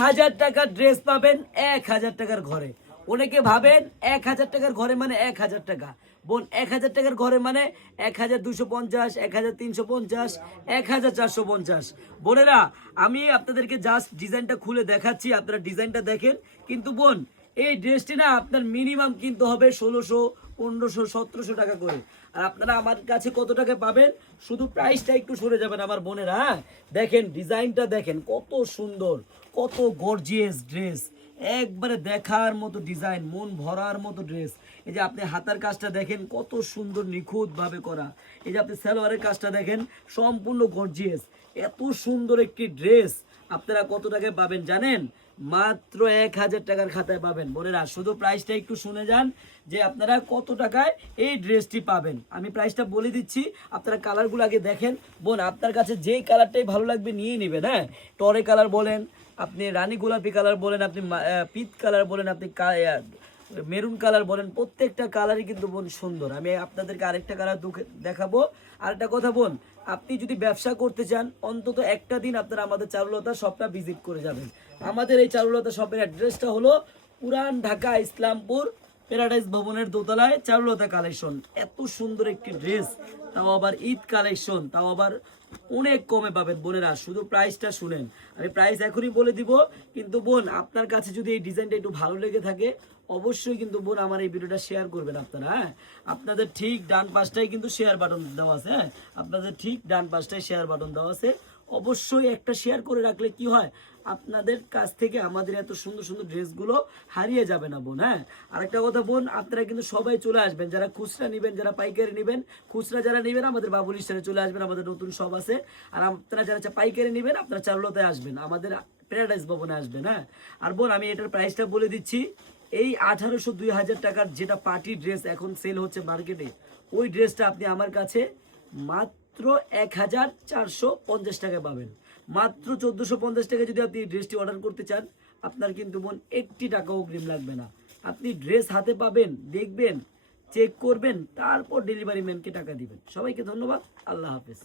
2000 টাকার ড্রেস পাবেন 1000 টাকার ঘরে। অনেকে ভাবেন 1000 টাকার ঘরে মানে 1000 টাকা। বোন 1000 টাকার ঘরে মানে 1250, 1350, 1450। বোনেরা আমি আপনাদেরকে জাস্ট ডিজাইনটা খুলে দেখাচ্ছি, আপনারা ডিজাইনটা দেখেন। কিন্তু বোন এই ড্রেসটি না আপনার মিনিমাম কিনতে হবে 1600, 1500, 1700 টাকা করে। আর আপনারা আমার কাছে কত টাকা পাবেন, শুধু প্রাইসটা একটু সরে যাবেন আমার বোনেরা। হ্যাঁ দেখেন ডিজাইনটা দেখেন কত সুন্দর, কত গর্জিয়াস ড্রেস, একবারে দেখার মতো ডিজাইন, মন ভরার মতো ড্রেস। এই যে আপনি হাতার কাজটা দেখেন কত সুন্দর নিখুঁতভাবে করা। এই যে আপনি সালোয়ারের কাজটা দেখেন সম্পূর্ণ গর্জিয়াস। এত সুন্দর একটি ড্রেস আপনারা কত টাকায় পাবেন জানেন? মাত্র 1000 টাকার খাতায় পাবেন। বোনেরা শুধু প্রাইসটা একটু শুনে যান যে আপনারা কত টাকায় এই ড্রেসটি পাবেন। আমি প্রাইসটা বলে দিচ্ছি, আপনারা কালারগুলো আগে দেখেন। বোন আপনার কাছে যেই কালারটাই ভালো লাগবে নিয়ে নেবেন। হ্যাঁ টরে কালার বলেন, আপনি রানী গোলাপি কালার বলেন, আপনি পিত কালার বলেন, আপনি মেরুন কালার বলেন, প্রত্যেকটা কালারই কিন্তু বোন সুন্দর। আমি আপনাদেরকে আরেকটা কালার দেখাবো। আরেকটা কথা বোন, আপনি যদি ব্যবসা করতে চান অন্তত একটা দিন আপনারা আমাদের চারুলতা শপটা ভিজিট করে যাবেন। আমাদের এই চারুলতা শপের অ্যাড্রেসটা হলো পুরান ঢাকা ইসলামপুর প্যারাডাইস ভবনের দোতলায় চারুলতা কালেকশন। এত সুন্দর একটি ড্রেস, তাও আবার ঈদ কালেকশন, তাও আবার অনেক কমে পাবেন। বোনেরা শুধু প্রাইসটা শুনেন, আমি প্রাইস এখনই বলে দিব। কিন্তু বোন আপনার কাছে যদি এই ডিজাইনটা একটু ভালো লেগে থাকে অবশ্যই কিন্তু বোন আমার এই ভিডিওটা শেয়ার করবেন আপনারা। হ্যাঁ আপনাদের ঠিক ডান পাশটাই কিন্তু শেয়ার বাটন দেওয়া আছে। হ্যাঁ আপনাদের ঠিক ডান পাশটাই শেয়ার বাটন দেওয়া আছে। অবশ্যই একটা শেয়ার করে রাখলে কি হয়, আপনাদের কাছ থেকে আমাদের এত সুন্দর সুন্দর ড্রেসগুলো হারিয়ে যাবে না বোন। হ্যাঁ আরেকটা কথা বোন, আপনারা কিন্তু সবাই চলে আসবেন, যারা খুচরা নেবেন, যারা পাইকারি নেবেন। খুচরা যারা নেবেন আমাদের বাবুল স্টারে চলে আসবেন, আমাদের নতুন শপ আছে। আর আপনারা যারা পাইকারি নেবেন আপনারা চারুলতায় আসবেন, আমাদের প্যারাডাইস ভবনে আসবেন। হ্যাঁ আর বোন আমি এটার প্রাইসটা বলে দিচ্ছি, এই 1800, 2000 টাকার যেটা পার্টি ড্রেস এখন সেল হচ্ছে মার্কেটে, ওই ড্রেসটা আপনি আমার কাছে মাত্র 1450 টাকা পাবেন। মাত্র 1450 টাকা যদি আপনি ড্রেসটি অর্ডার করতে চান আপনার কিন্তু বোন 80 টাকা অগ্রিম লাগবে না। আপনি ড্রেস হাতে পাবেন, দেখবেন, চেক করবেন, তারপর ডেলিভারি ম্যানকে টাকা দিবেন। সবাইকে ধন্যবাদ, আল্লাহ হাফেজ।